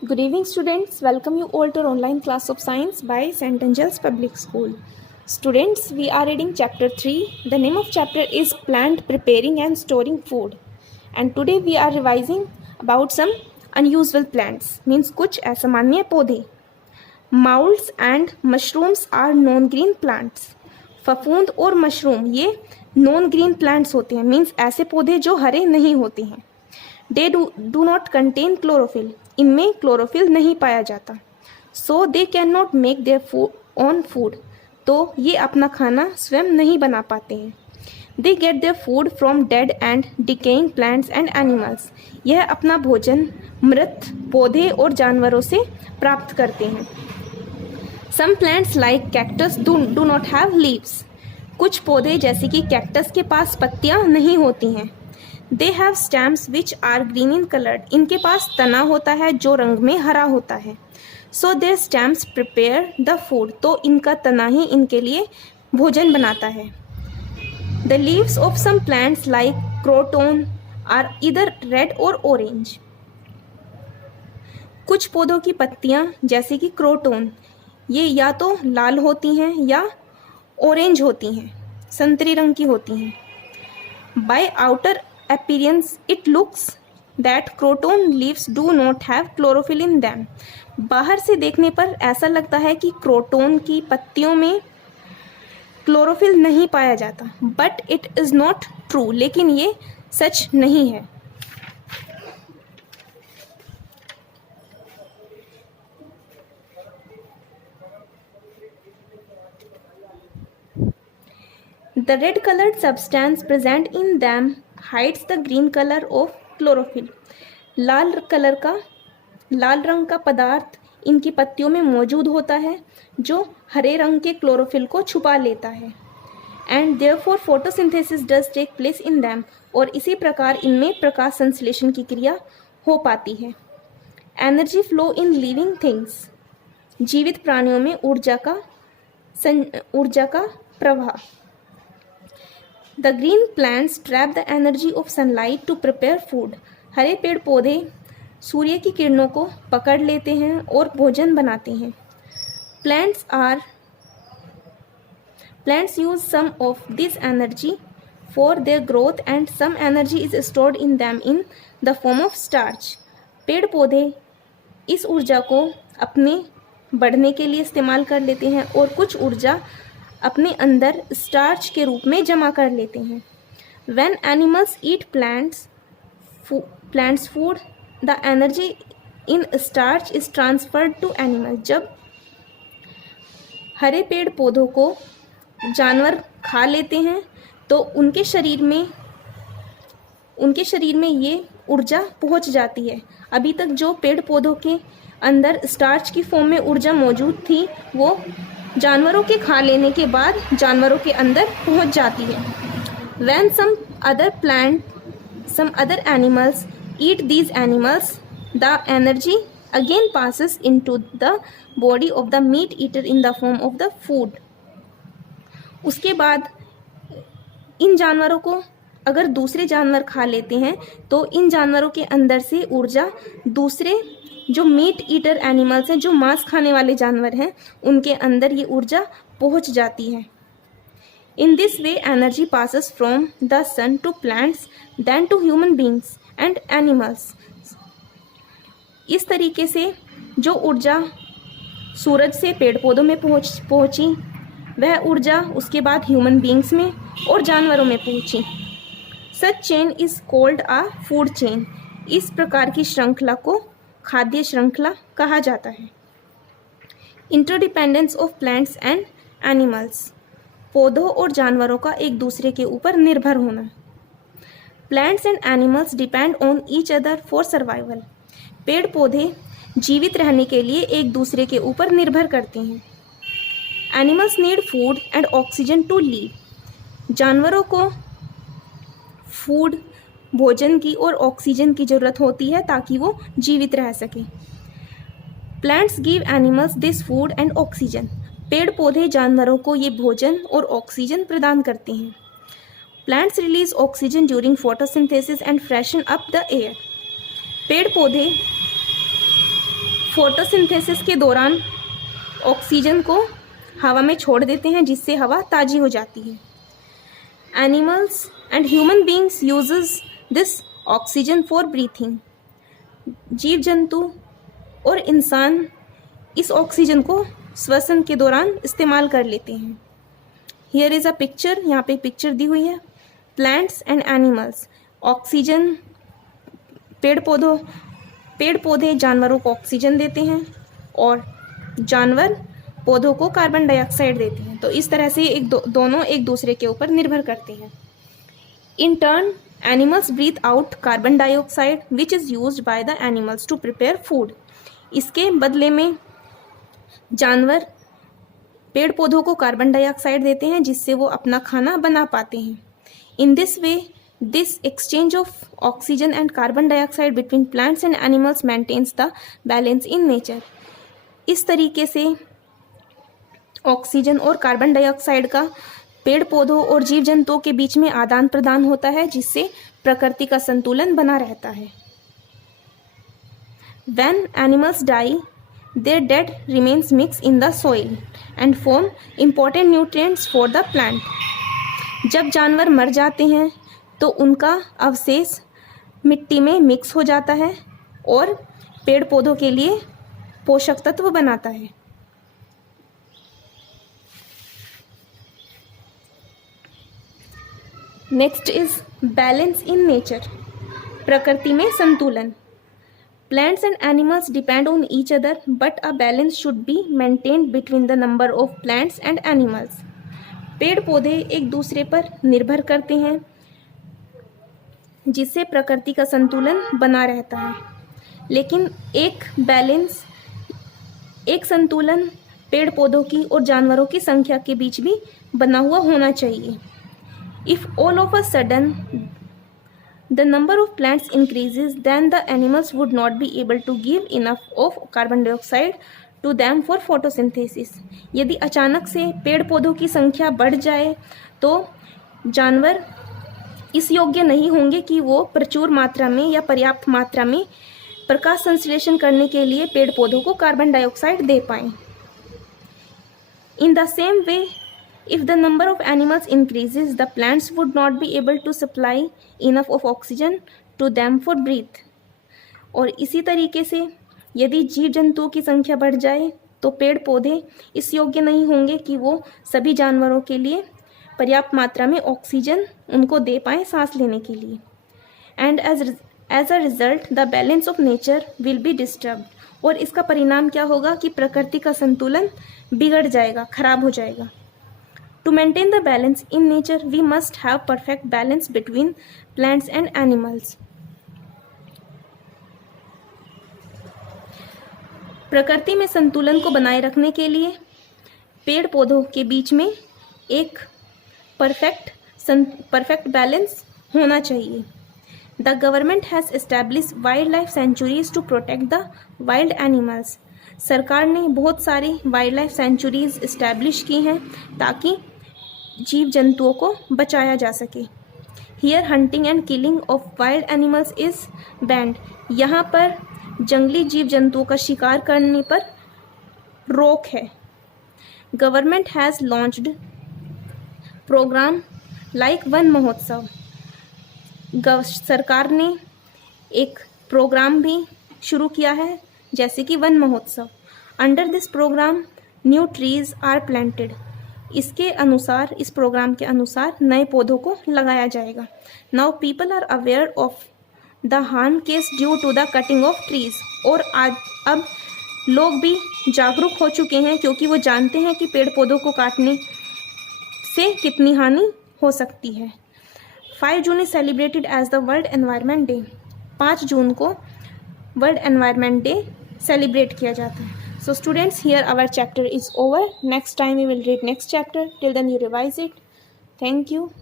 Good evening, students. Welcome you all to our online class of science by St. Angel's Public School. Students, we are reading chapter 3. The name of chapter is Plant Preparing and Storing Food. And today we are revising about some unusual plants, means कुछ असामान्य पौधे. Moulds and mushrooms are non-green plants. फफूंद और mushroom ये non green plants होते हैं, means ऐसे पौधे जो हरे नहीं होते हैं. They do not contain chlorophyll, इनमें क्लोरोफिल नहीं पाया जाता. So they can not make their own food, तो ये अपना खाना स्वयं नहीं बना पाते हैं. They get their food from dead and decaying plants and animals, यह अपना भोजन मृत पौधे और जानवरों से प्राप्त करते हैं. Some plants like cactus do not have leaves, कुछ पौधे जैसे कि कैक्टस के पास पत्तियां नहीं होती हैं. They have stems which are green in coloured, इनके पास तना होता है जो रंग में हरा होता है. So their stems prepare the food, तो इनका तना ही इनके लिए भोजन बनाता है. The leaves of some plants like croton are इधर रेड और ऑरेंज, कुछ पौधों की पत्तियां जैसे कि क्रोटोन ये या तो लाल होती हैं या ऑरेंज होती हैं, संतरी रंग की होती हैं. By outer appearance it looks that croton leaves do not have chlorophyll in them, बाहर से देखने पर ऐसा लगता है कि क्रोटोन की पत्तियों में क्लोरोफिल नहीं पाया जाता. But it is not true, लेकिन ये सच नहीं है. The red colored substance present in them hides the green color of chlorophyll. लाल रंग का पदार्थ इनकी पत्तियों में मौजूद होता है जो हरे रंग के क्लोरोफिल को छुपा लेता है. And therefore photosynthesis does take place in them, और इसी प्रकार इनमें प्रकाश संश्लेषण की क्रिया हो पाती है. Energy flow in living things, जीवित प्राणियों में ऊर्जा का प्रवाह. The green plants trap the energy of sunlight to prepare food. हरे पेड़ पौधे सूर्य की किरणों को पकड़ लेते हैं और भोजन बनाते हैं. Plants use some of this energy for their growth and some energy is stored in them in the form of starch. पेड़ पौधे इस ऊर्जा को अपने बढ़ने के लिए इस्तेमाल कर लेते हैं और कुछ ऊर्जा अपने अंदर स्टार्च के रूप में जमा कर लेते हैं. When animals eat plants food, the energy in starch is transferred to animals. जब हरे पेड़ पौधों को जानवर खा लेते हैं तो उनके शरीर में ये ऊर्जा पहुंच जाती है. अभी तक जो पेड़ पौधों के अंदर स्टार्च की फॉर्म में ऊर्जा मौजूद थी वो जानवरों के खा लेने के बाद जानवरों के अंदर पहुंच जाती है. When some other animals eat these animals, the energy again passes into the body of the meat eater in the form of the food. उसके बाद इन जानवरों को अगर दूसरे जानवर खा लेते हैं तो इन जानवरों के अंदर से ऊर्जा दूसरे जो मीट ईटर एनिमल्स हैं, जो मांस खाने वाले जानवर हैं, उनके अंदर ये ऊर्जा पहुंच जाती है. In this way energy passes from the sun to plants then to human beings and animals. इस तरीके से जो ऊर्जा सूरज से पेड़ पौधों में पहुंची वह ऊर्जा उसके बाद ह्यूमन बींग्स में और जानवरों में पहुंची. Such chain is called a food chain, इस प्रकार की श्रृंखला को खाद्य श्रृंखला कहा जाता है. Interdependence of plants and animals, पौधों और जानवरों का एक दूसरे के ऊपर निर्भर होना. Plants and animals depend on each other for survival, पेड़ पौधे जीवित रहने के लिए एक दूसरे के ऊपर निर्भर करते हैं. Animals need food and oxygen to live, जानवरों को फूड भोजन की और ऑक्सीजन की ज़रूरत होती है ताकि वो जीवित रह सके. Plants give animals this food and oxygen, पेड़ पौधे जानवरों को ये भोजन और ऑक्सीजन प्रदान करते हैं. Plants release oxygen during photosynthesis and freshen up the air, पेड़ पौधे फोटोसिंथेसिस के दौरान ऑक्सीजन को हवा में छोड़ देते हैं, जिससे हवा ताज़ी हो जाती है। Animals and human beings uses this oxygen for breathing. जीव जंतु और इंसान इस ऑक्सीजन को श्वसन के दौरान इस्तेमाल कर लेते हैं। हियर इज़ अ पिक्चर, यहाँ पे पिक्चर दी हुई है। प्लांट्स एंड एनिमल्स, ऑक्सीजन पेड़ पौधे जानवरों को ऑक्सीजन देते हैं और जानवर पौधों को कार्बन डाइऑक्साइड देते हैं। तो इस तरह से दोनों एक दूसरे के ऊपर निर्भर करते हैं। In turn animals breathe out carbon dioxide which is used by the animals to prepare food. इसके बदले में जानवर पेड़ पौधों को कार्बन डाइऑक्साइड देते हैं, जिससे वो अपना खाना बना पाते हैं। In this way this exchange of oxygen and carbon dioxide between plants and animals maintains the balance in nature. इस तरीके से ऑक्सीजन और कार्बन डाइऑक्साइड का पेड़ पौधों और जीव जंतुओं के बीच में आदान प्रदान होता है, जिससे प्रकृति का संतुलन बना रहता है। When animals die, their dead remains mix in the soil and form important nutrients for the plant. जब जानवर मर जाते हैं तो उनका अवशेष मिट्टी में मिक्स हो जाता है और पेड़ पौधों के लिए पोषक तत्व बनाता है। Next is balance in nature, प्रकृति में संतुलन। Plants and animals depend on each other, but a balance should be maintained between the number of plants and animals. पेड़ पौधे एक दूसरे पर निर्भर करते हैं, जिससे प्रकृति का संतुलन बना रहता है। लेकिन एक संतुलन पेड़ पौधों की और जानवरों की संख्या के बीच भी बना हुआ होना चाहिए। If all of a sudden the number of plants increases, then the animals would not be able to give enough of carbon dioxide to them for photosynthesis. यदि अचानक से पेड़ पौधों की संख्या बढ़ जाए तो जानवर इस योग्य नहीं होंगे कि वो प्रचुर मात्रा में या पर्याप्त मात्रा में प्रकाश संश्लेषण करने के लिए पेड़ पौधों को कार्बन डाइऑक्साइड दे पाएं। In the same way, if the number of animals increases, the plants would not be able to supply enough of oxygen to them for breathe. और इसी तरीके से यदि जीव जंतुओं की संख्या बढ़ जाए तो पेड़ पौधे इस योग्य नहीं होंगे कि वो सभी जानवरों के लिए पर्याप्त मात्रा में ऑक्सीजन उनको दे पाएँ सांस लेने के लिए। And as a result the balance of nature will be disturb. और इसका परिणाम क्या होगा कि प्रकृति का संतुलन बिगड़ जाएगा, खराब हो जाएगा। To maintain the balance in nature, we must have perfect balance between plants and animals. प्रकृति में संतुलन को बनाए रखने के लिए पेड़ पौधों के बीच में एक परफेक्ट बैलेंस होना चाहिए। The government has established wildlife sanctuaries to protect the wild animals. सरकार ने बहुत सारी वाइल्ड लाइफ सेंचुरीज इस्टेब्लिश की हैं ताकि जीव जंतुओं को बचाया जा सके। Here hunting and killing of wild animals is band. यहाँ पर जंगली जीव जंतुओं का शिकार करने पर रोक है। Government has launched programme like Van Mahotsav. सरकार ने एक प्रोग्राम भी शुरू किया है जैसे कि Van Mahotsav. Under this programme new trees are planted. इसके अनुसार, इस प्रोग्राम के अनुसार नए पौधों को लगाया जाएगा। Now people are aware of the harm caused due to the cutting of trees. और आज अब लोग भी जागरूक हो चुके हैं क्योंकि वो जानते हैं कि पेड़ पौधों को काटने से कितनी हानि हो सकती है। 5 June is celebrated as the World Environment Day. 5 जून को वर्ल्ड एनवायरनमेंट डे सेलिब्रेट किया जाता है। So students, here our chapter is over. Next time we will read next chapter. Till then you revise it. Thank you.